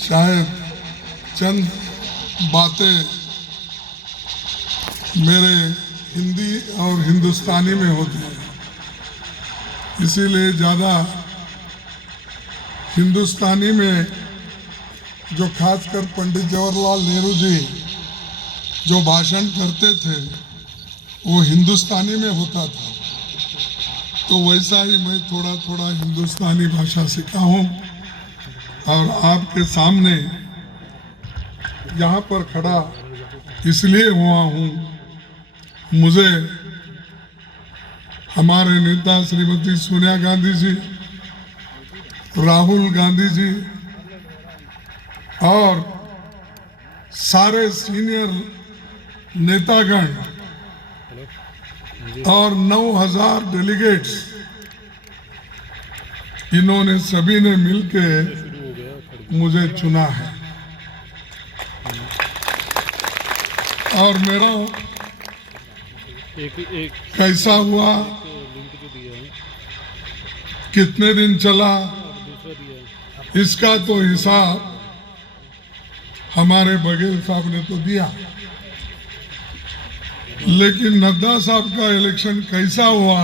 शायद चंद बातें मेरे हिंदी और हिंदुस्तानी में होती हैं, इसीलिए ज़्यादा हिंदुस्तानी में जो खासकर पंडित जवाहरलाल नेहरू जी जो भाषण करते थे वो हिंदुस्तानी में होता था, तो वैसा ही मैं थोड़ा थोड़ा हिंदुस्तानी भाषा सीखा हूँ और आपके सामने यहाँ पर खड़ा इसलिए हुआ हूँ। मुझे हमारे नेता श्रीमती सोनिया गांधी जी, राहुल गांधी जी और सारे सीनियर नेतागण और 9,000 डेलीगेट्स, इन्होंने सभी ने मिलकर मुझे चुना है और मेरा कैसा हुआ, कितने दिन चला, इसका तो हिसाब हमारे बघेल साहब ने तो दिया, लेकिन नड्डा साहब का इलेक्शन कैसा हुआ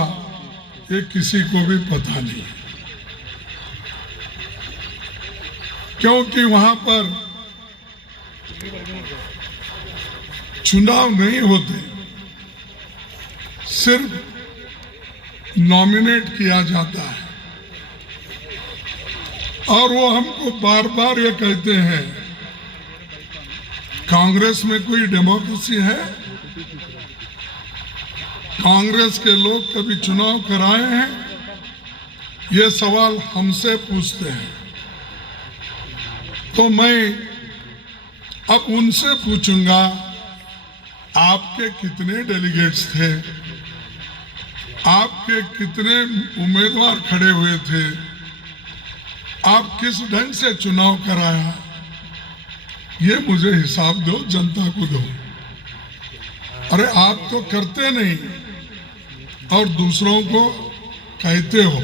ये किसी को भी पता नहीं, क्योंकि वहां पर चुनाव नहीं होते, सिर्फ नॉमिनेट किया जाता है और वो हमको बार बार ये कहते हैं कांग्रेस में कोई डेमोक्रेसी है? कांग्रेस के लोग कभी चुनाव कराए हैं? ये सवाल हमसे पूछते हैं। तो मैं अब उनसे पूछूंगा, आपके कितने डेलीगेट्स थे, आपके कितने उम्मीदवार खड़े हुए थे, आप किस ढंग से चुनाव कराया, ये मुझे हिसाब दो, जनता को दो। अरे आप तो करते नहीं और दूसरों को कहते हो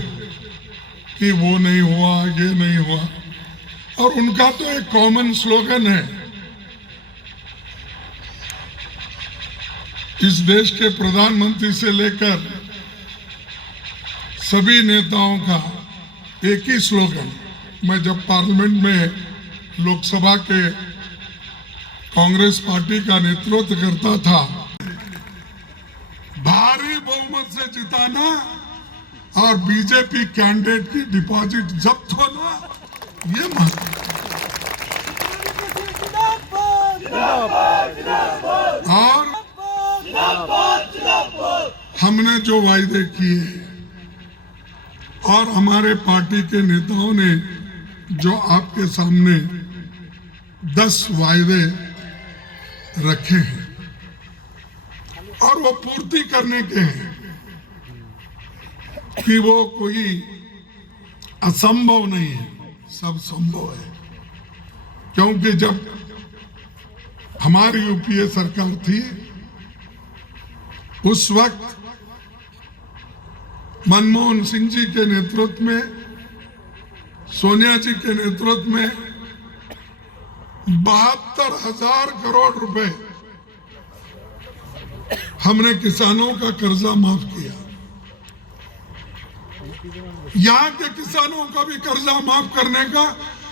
कि वो नहीं हुआ, ये नहीं हुआ, और उनका तो एक कॉमन स्लोगन है, इस देश के प्रधानमंत्री से लेकर सभी नेताओं का एक ही स्लोगन। मैं जब पार्लियामेंट में लोकसभा के कांग्रेस पार्टी का नेतृत्व करता था, भारी बहुमत से जिताना और बीजेपी कैंडिडेट की डिपॉजिट जब्त होना, ये और हमने जो वायदे किए और हमारे पार्टी के नेताओं ने जो आपके सामने 10 वायदे रखे हैं और वो पूर्ति करने के हैं कि वो कोई असंभव नहीं है, सब संभव है। क्योंकि जब हमारी यूपीए सरकार थी उस वक्त मनमोहन सिंह जी के नेतृत्व में, सोनिया जी के नेतृत्व में 72,000 करोड़ रुपए हमने किसानों का कर्जा माफ किया। यहाँ के किसानों का भी कर्जा माफ करने का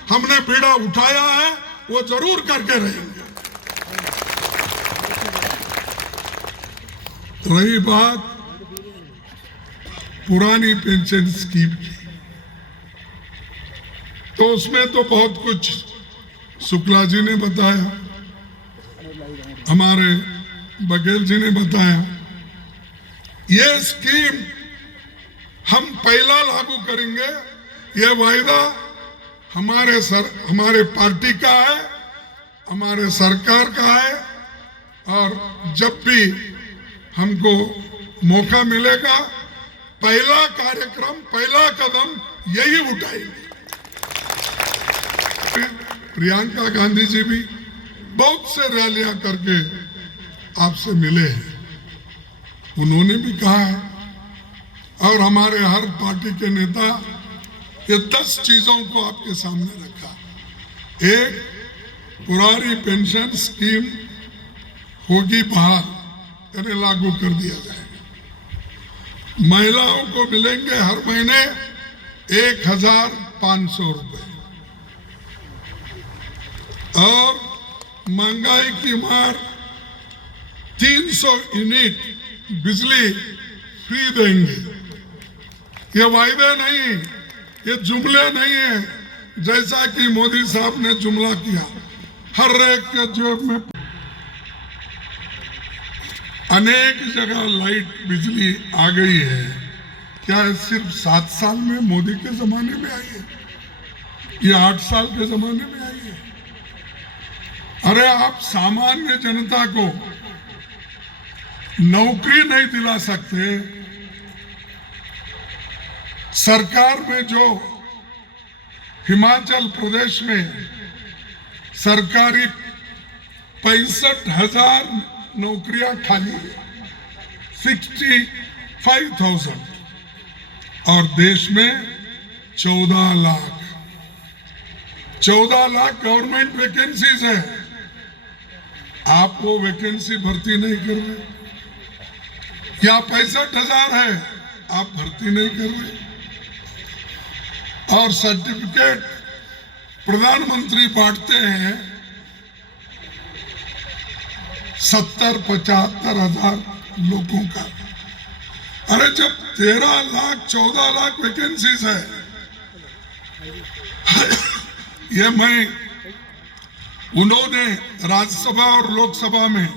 हमने बीड़ा उठाया है, वो जरूर करके रहेंगे। रही बात पुरानी पेंशन स्कीम की, तो उसमें तो बहुत कुछ शुक्ला जी ने बताया, हमारे बघेल जी ने बताया। ये स्कीम हम पहला लागू करेंगे, ये वायदा हमारे पार्टी का है, हमारे सरकार का है, और जब भी हमको मौका मिलेगा पहला कार्यक्रम, पहला कदम यही उठाएंगे। प्रियंका गांधी जी भी बहुत से रैलियां करके आपसे मिले हैं, उन्होंने भी कहा है, और हमारे हर पार्टी के नेता ये 10 चीजों को आपके सामने रखा। एक पुरानी पेंशन स्कीम होगी बहाल, यानी लागू कर दिया जाएगा। महिलाओं को मिलेंगे हर महीने 1,500 रुपए और महंगाई की मार 300 यूनिट बिजली फ्री देंगे। ये वायदे नहीं, ये जुमले नहीं है जैसा कि मोदी साहब ने जुमला किया। हर एक के जेब में अनेक जगह लाइट बिजली आ गई है। क्या सिर्फ 7 साल में मोदी के जमाने में आई है? ये 8 साल के जमाने में आई है? अरे आप सामान्य जनता को नौकरी नहीं दिला सकते। सरकार में जो हिमाचल प्रदेश में सरकारी 65,000 नौकरियां खाली है, 65,000, और देश में 14 लाख गवर्नमेंट वैकेंसीज है। आप वो वैकेंसी भर्ती नहीं कर रहे, या 65,000 है आप भर्ती नहीं कर रहे, और सर्टिफिकेट प्रधानमंत्री बांटते हैं 70-75 हजार लोगों का। अरे जब 13 लाख 14 लाख वैकेंसीज है, ये मैं उन्होंने राज्यसभा और लोकसभा में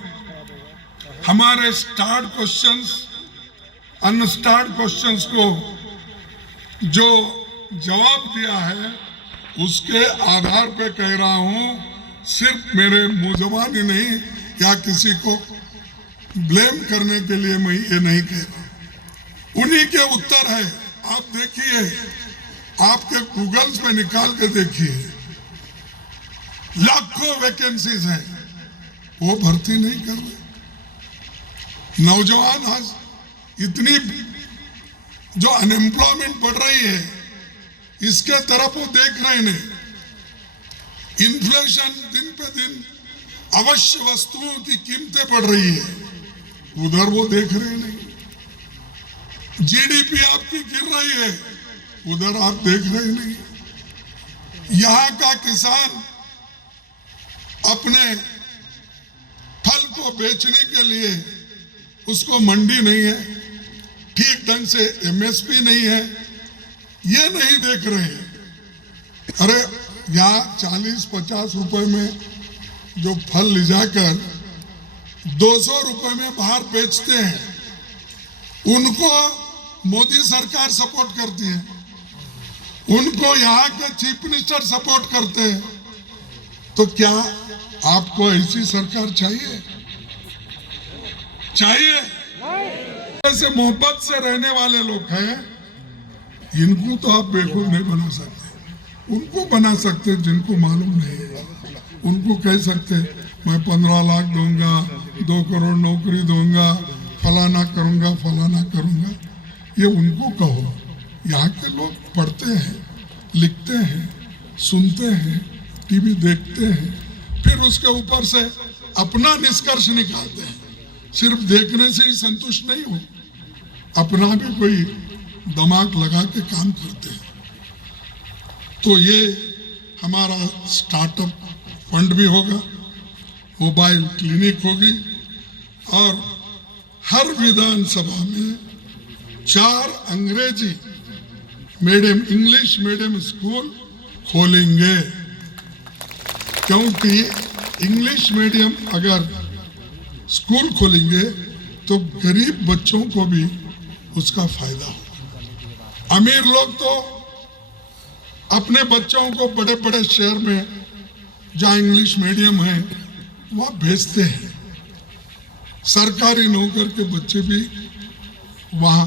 हमारे स्टार्ट क्वेश्चंस, अनस्टार्ट क्वेश्चंस को जो जवाब दिया है उसके आधार पे कह रहा हूं। सिर्फ मेरे मुंह जबानी नहीं या किसी को ब्लेम करने के लिए मैं ये नहीं कह रहा। उन्हीं के उत्तर है। आप देखिए, आपके गूगल्स में निकाल के देखिए, लाखों वैकेंसीज हैं, वो भर्ती नहीं कर रहे। नौजवान आज इतनी जो अनएम्प्लॉयमेंट बढ़ रही है, इसके तरफ वो देख रहे नहीं। इन्फ्लेशन दिन पे दिन, अवश्य वस्तुओं की कीमतें बढ़ रही है, उधर वो देख रहे नहीं। जीडीपी आपकी गिर रही है, उधर आप देख रहे नहीं। यहाँ का किसान अपने फल को बेचने के लिए उसको मंडी नहीं है, ठीक ढंग से एमएसपी नहीं है, ये नहीं देख रहे हैं। अरे यहाँ 40-50 रुपए में जो फल ले जाकर 200 रुपए में बाहर बेचते हैं, उनको मोदी सरकार सपोर्ट करती है, उनको यहाँ के चीफ मिनिस्टर सपोर्ट करते हैं। तो क्या आपको ऐसी सरकार चाहिए? चाहिए? ऐसे मोहब्बत से रहने वाले लोग हैं, इनको तो आप बेवकूफ नहीं बना सकते। उनको बना सकते जिनको मालूम नहीं है। उनको कह सकते मैं 15 लाख दूंगा, 2 करोड़ नौकरी दूंगा, फलाना करूंगा, फलाना करूंगा। ये उनको कहो। यहाँ के लोग पढ़ते हैं, लिखते हैं, सुनते हैं, टीवी देखते हैं, फिर उसके ऊपर से अपना निष्कर्ष निकालते हैं। सिर्फ देखने से ही संतुष्ट नहीं हो, अपना भी कोई दिमाग लगा के काम करते हैं। तो ये हमारा स्टार्टअप फंड भी होगा, मोबाइल क्लिनिक होगी, और हर विधानसभा में 4 अंग्रेजी मीडियम, इंग्लिश मीडियम स्कूल खोलेंगे। क्योंकि इंग्लिश मीडियम अगर स्कूल खोलेंगे तो गरीब बच्चों को भी उसका फायदा होगा। अमीर लोग तो अपने बच्चों को बड़े बड़े शहर में जहाँ इंग्लिश मीडियम है वहाँ भेजते हैं। सरकारी नौकर के बच्चे भी वहाँ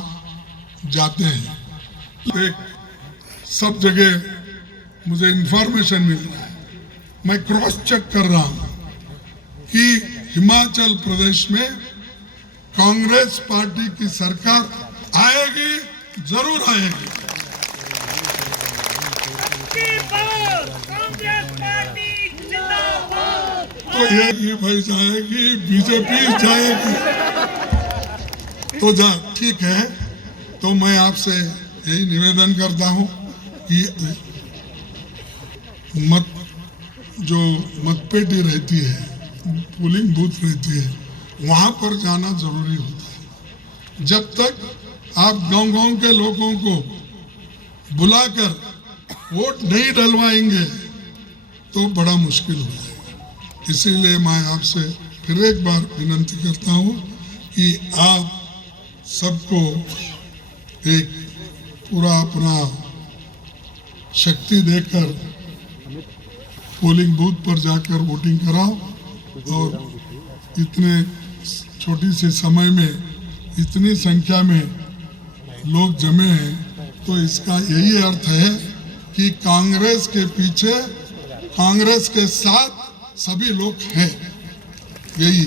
जाते हैं। सब जगह मुझे इंफॉर्मेशन मिल रहा है, मैं क्रॉस चेक कर रहा हूँ कि हिमाचल प्रदेश में कांग्रेस पार्टी की सरकार आएगी, जरूर आएगी। कांग्रेस पार्टी तो ये भाई जाएगी, बीजेपी जाएगी। तो जा ठीक है, तो मैं आपसे यही निवेदन करता हूं कि जो मतपेटी रहती है, पोलिंग बूथ रहती है, वहां पर जाना जरूरी होता है। जब तक आप गांव-गांव के लोगों को बुलाकर वोट नहीं डलवाएंगे तो बड़ा मुश्किल हो जाएगा। इसीलिए मैं आपसे फिर एक बार विनती करता हूं कि आप सबको एक पूरा अपना शक्ति देकर पोलिंग बूथ पर जाकर वोटिंग कराओ। और इतने छोटी से समय में इतनी संख्या में लोग जमे हैं, तो इसका यही अर्थ है कि कांग्रेस के पीछे, कांग्रेस के साथ सभी लोग हैं। यही